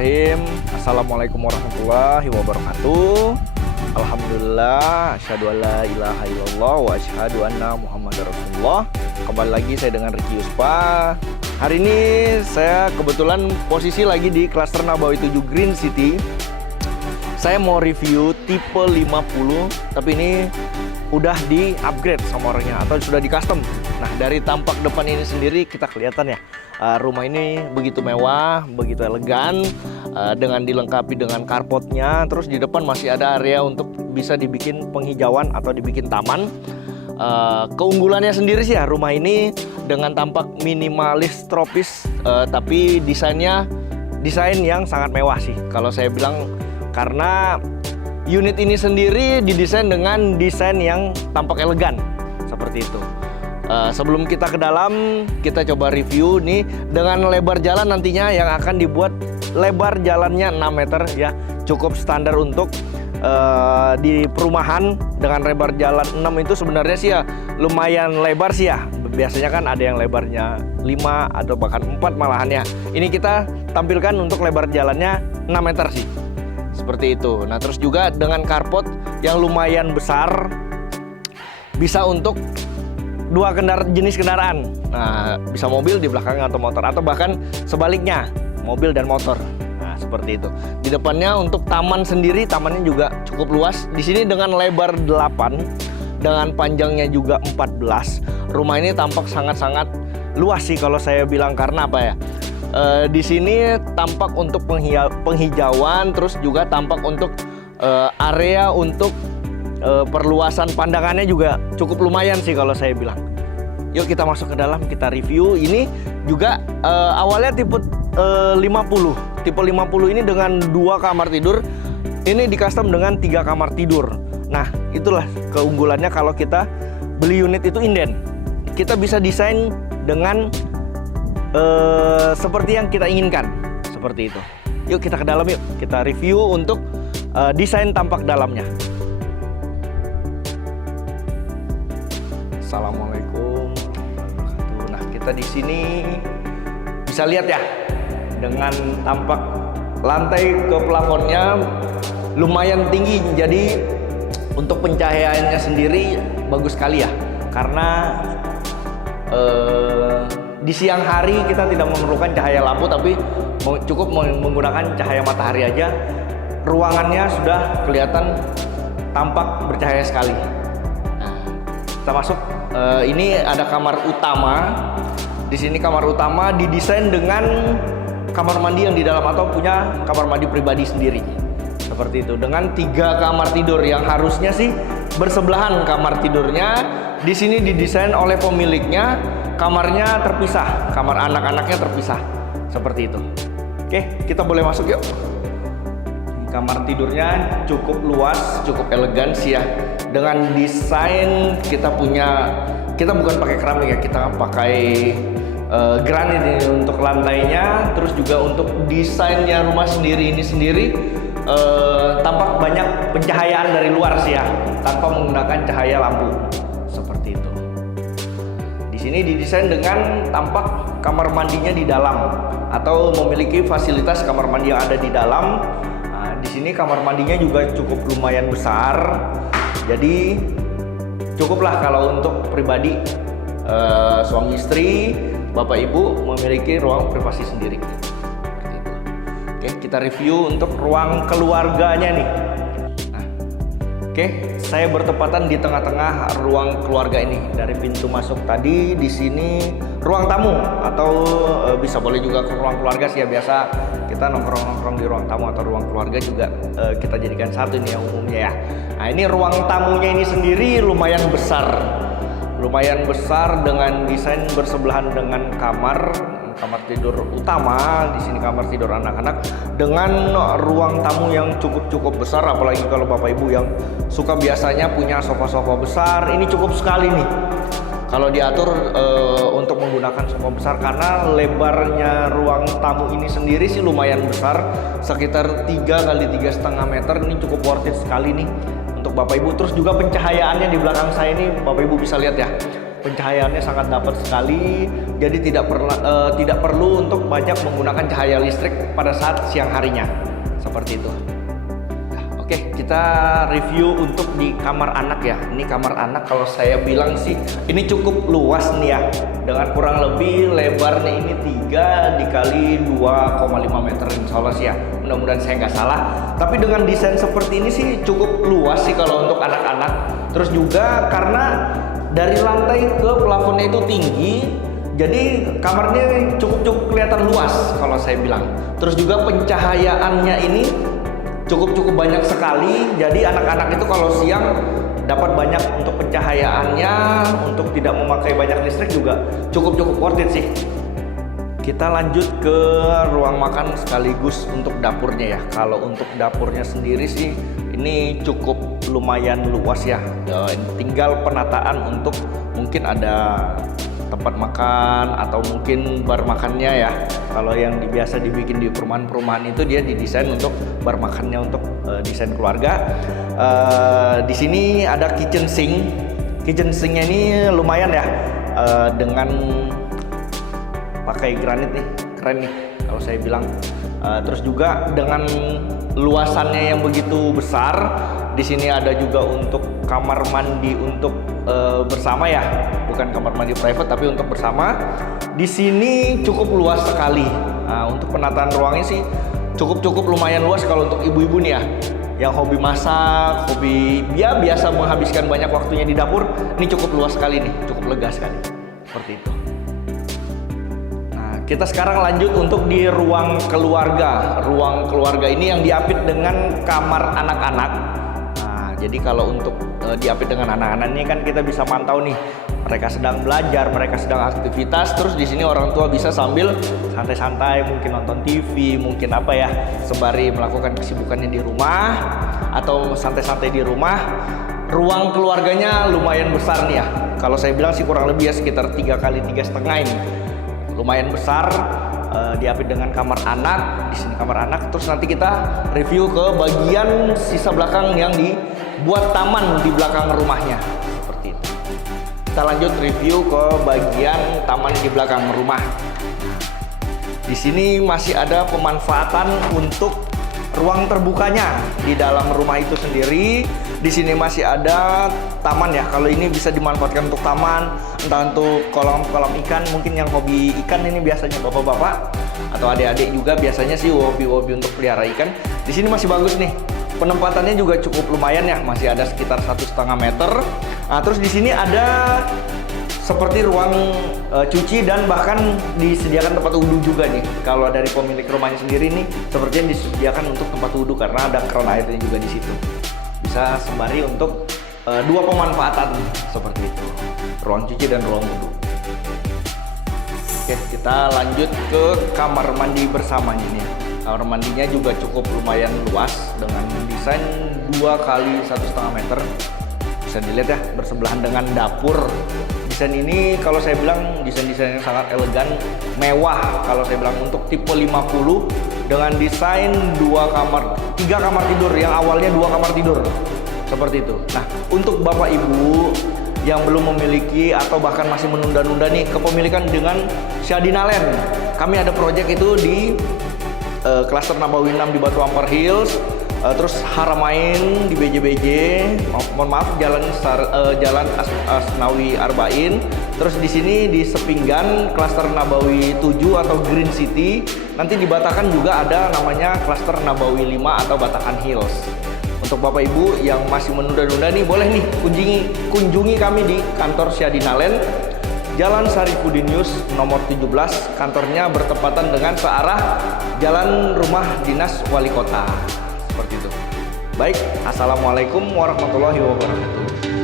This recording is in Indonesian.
Bismillahirrahmanirrahim. Assalamualaikum warahmatullahi wabarakatuh. Alhamdulillah, asyhadu an la ilaha illallah wa asyhadu anna Muhammadar Rasulullah. Kembali lagi saya dengan Ricky Yuspa. Hari ini saya kebetulan posisi lagi di klaster Nabawi 7 Green City. Saya mau review tipe 50, tapi ini udah di upgrade sama orangnya atau sudah di custom. Nah, dari tampak depan ini sendiri kita kelihatan ya, rumah ini begitu mewah, begitu elegan, dengan dilengkapi dengan carportnya. Terus di depan masih ada area untuk bisa dibikin penghijauan atau dibikin taman. Keunggulannya sendiri sih ya, rumah ini dengan tampak minimalis tropis, tapi desain yang sangat mewah sih kalau saya bilang, karena unit ini sendiri didesain dengan desain yang tampak elegan seperti itu. Sebelum kita ke dalam, kita coba review nih dengan lebar jalan nantinya yang akan dibuat lebar jalannya 6 meter ya, cukup standar untuk di perumahan. Dengan lebar jalan 6 itu sebenarnya sih ya lumayan lebar sih ya. Biasanya kan ada yang lebarnya 5 atau bahkan 4 malahannya. Ini kita tampilkan untuk lebar jalannya 6 meter sih. Seperti itu. Nah, terus juga dengan carport yang lumayan besar, bisa untuk dua jenis kendaraan. Nah, bisa mobil di belakangnya atau motor, atau bahkan sebaliknya, mobil dan motor. Nah, seperti itu. Di depannya untuk taman sendiri, tamannya juga cukup luas. Di sini dengan lebar 8, dengan panjangnya juga 14. Rumah ini tampak sangat-sangat luas sih kalau saya bilang, karena apa ya? Di sini tampak untuk penghijauan, terus juga tampak untuk area untuk perluasan pandangannya juga cukup lumayan sih kalau saya bilang. Yuk kita masuk ke dalam, kita review. Ini juga awalnya tipe 50. Tipe 50 ini dengan 2 kamar tidur. Ini di custom dengan 3 kamar tidur. Nah, itulah keunggulannya kalau kita beli unit itu inden. Kita bisa desain dengan seperti yang kita inginkan. Seperti itu. Yuk kita ke dalam, yuk kita review untuk desain tampak dalamnya. Assalamualaikum. Nah, kita di sini bisa lihat ya, dengan tampak lantai ke plafonnya lumayan tinggi, jadi untuk pencahayaannya sendiri bagus sekali ya, karena di siang hari kita tidak memerlukan cahaya lampu, tapi cukup menggunakan cahaya matahari aja. Ruangannya sudah kelihatan tampak bercahaya sekali. Nah, kita masuk. Ini ada kamar utama. Di sini kamar utama didesain dengan kamar mandi yang di dalam atau punya kamar mandi pribadi sendiri. Seperti itu. Dengan 3 kamar tidur yang harusnya sih bersebelahan kamar tidurnya. Di sini didesain oleh pemiliknya, kamarnya terpisah, kamar anak-anaknya terpisah. Seperti itu. Oke, kita boleh masuk yuk. Kamar tidurnya cukup luas, cukup elegan sih ya. Dengan desain kita bukan pakai keramik ya, kita pakai granit ini untuk lantainya. Terus juga untuk desainnya rumah sendiri ini sendiri tampak banyak pencahayaan dari luar sih ya, tanpa menggunakan cahaya lampu. Seperti itu. Di sini didesain dengan tampak kamar mandinya di dalam atau memiliki fasilitas kamar mandi yang ada di dalam. Di sini kamar mandinya juga cukup lumayan besar, jadi cukuplah kalau untuk pribadi, suami istri, bapak ibu memiliki ruang privasi sendiri. Oke, kita review untuk ruang keluarganya nih. Nah, oke, saya bertepatan di tengah-tengah ruang keluarga ini. Dari pintu masuk tadi, di sini ruang tamu, atau bisa boleh juga ke ruang keluarga sih ya, biasa kita nongkrong-nongkrong di ruang tamu atau ruang keluarga juga kita jadikan satu ini yang umumnya ya. Nah, ini ruang tamunya ini sendiri lumayan besar dengan desain bersebelahan dengan kamar tidur utama. Di sini kamar tidur anak-anak dengan ruang tamu yang cukup besar, apalagi kalau bapak ibu yang suka biasanya punya sofa-sofa besar, ini cukup sekali nih kalau diatur untuk menggunakan sofa besar, karena lebarnya ruang tamu ini sendiri sih lumayan besar, sekitar 3 kali 3,5 meter. Ini cukup worth it sekali nih untuk bapak ibu. Terus juga pencahayaannya di belakang saya ini bapak ibu bisa lihat ya, Pencahayaannya sangat dapat sekali, jadi tidak perlu untuk banyak menggunakan cahaya listrik pada saat siang harinya. Seperti itu. Oke, kita review untuk di kamar anak ya. Ini kamar anak, kalau saya bilang sih ini cukup luas nih ya. Dengan kurang lebih lebarnya ini 3 dikali 2,5 meter, insya Allah sih ya. Mudah-mudahan saya nggak salah. Tapi dengan desain seperti ini sih cukup luas sih kalau untuk anak-anak. Terus juga karena dari lantai ke plafonnya itu tinggi, jadi kamarnya cukup kelihatan luas kalau saya bilang. Terus juga pencahayaannya ini cukup banyak sekali, jadi anak-anak itu kalau siang dapat banyak untuk pencahayaannya, untuk tidak memakai banyak listrik juga cukup worth it sih. Kita lanjut ke ruang makan sekaligus untuk dapurnya ya. Kalau untuk dapurnya sendiri sih ini cukup lumayan luas ya. Tinggal penataan untuk mungkin ada tempat makan atau mungkin bar makannya ya. Kalau yang biasa dibikin di perumahan-perumahan itu dia didesain untuk bar makannya, untuk desain keluarga. Di sini ada kitchen sink. Kitchen sinknya ini lumayan ya, dengan pakai granit nih, keren nih kalau saya bilang. Terus juga dengan luasannya yang begitu besar, di sini ada juga untuk kamar mandi untuk bersama ya, bukan kamar mandi private tapi untuk bersama. Di sini cukup luas sekali. Nah, untuk penataan ruangnya sih cukup lumayan luas kalau untuk ibu-ibu nih ya, yang hobi masak, hobi biasa menghabiskan banyak waktunya di dapur. Ini cukup luas sekali nih, cukup lega sekali. Seperti itu. Nah, kita sekarang lanjut untuk di ruang keluarga. Ruang keluarga ini yang diapit dengan kamar anak-anak. Jadi kalau untuk diapit dengan anak-anak ini kan kita bisa mantau nih, mereka sedang belajar, mereka sedang aktivitas, terus di sini orang tua bisa sambil santai-santai, mungkin nonton TV, mungkin apa ya, sembari melakukan kesibukannya di rumah atau santai-santai di rumah. Ruang keluarganya lumayan besar nih ya. Kalau saya bilang sih kurang lebih ya sekitar 3 kali 3,5 ini. Lumayan besar. Diapit dengan kamar anak. Di sini kamar anak. Terus nanti kita review ke bagian sisa belakang yang dibuat taman di belakang rumahnya. Seperti itu. Kita lanjut review ke bagian taman di belakang rumah. Di sini masih ada pemanfaatan untuk ruang terbukanya di dalam rumah itu sendiri. Di sini masih ada taman ya. Kalau ini bisa dimanfaatkan untuk taman, entah untuk kolam ikan. Mungkin yang hobi ikan ini biasanya bapak-bapak atau adik-adik juga biasanya sih hobi untuk pelihara ikan. Di sini masih bagus nih. Penempatannya juga cukup lumayan ya. Masih ada sekitar 1,5 meter. Nah, terus di sini ada seperti ruang cuci dan bahkan disediakan tempat wudhu juga nih. Kalau dari pemilik rumahnya sendiri nih, sepertinya disediakan untuk tempat wudhu karena ada keran airnya juga di situ. Bisa sembari untuk dua pemanfaatan seperti itu, ruang cuci dan ruang wudhu. Oke, kita lanjut ke kamar mandi bersamanya nih. Kamar mandinya juga cukup lumayan luas dengan desain 2 kali 1,5 meter. Bisa dilihat ya, bersebelahan dengan dapur. Desain ini kalau saya bilang desain-desainnya sangat elegan, mewah. Kalau saya bilang untuk tipe 50 dengan desain 3 kamar tidur, yang awalnya 2 kamar tidur. Seperti itu. Nah, untuk Bapak Ibu yang belum memiliki atau bahkan masih menunda-nunda nih kepemilikan dengan Syadina Land, kami ada proyek itu di Klaster Nabawi 6 di Batu Ampar Hills, terus Haramain di BJBJ, mohon maaf Jalan Asnawi Arba'in. Terus di sini di Sepinggan Klaster Nabawi 7 atau Green City. Nanti di Batakan juga ada namanya Klaster Nabawi 5 atau Batakan Hills. Untuk Bapak Ibu yang masih menunda-nunda nih, boleh nih kunjungi kami di kantor Syadina Land, Jalan Sarifudin Yus nomor 17. Kantornya bertepatan dengan searah Jalan Rumah Dinas Wali Kota. Seperti itu. Baik, assalamualaikum warahmatullahi wabarakatuh.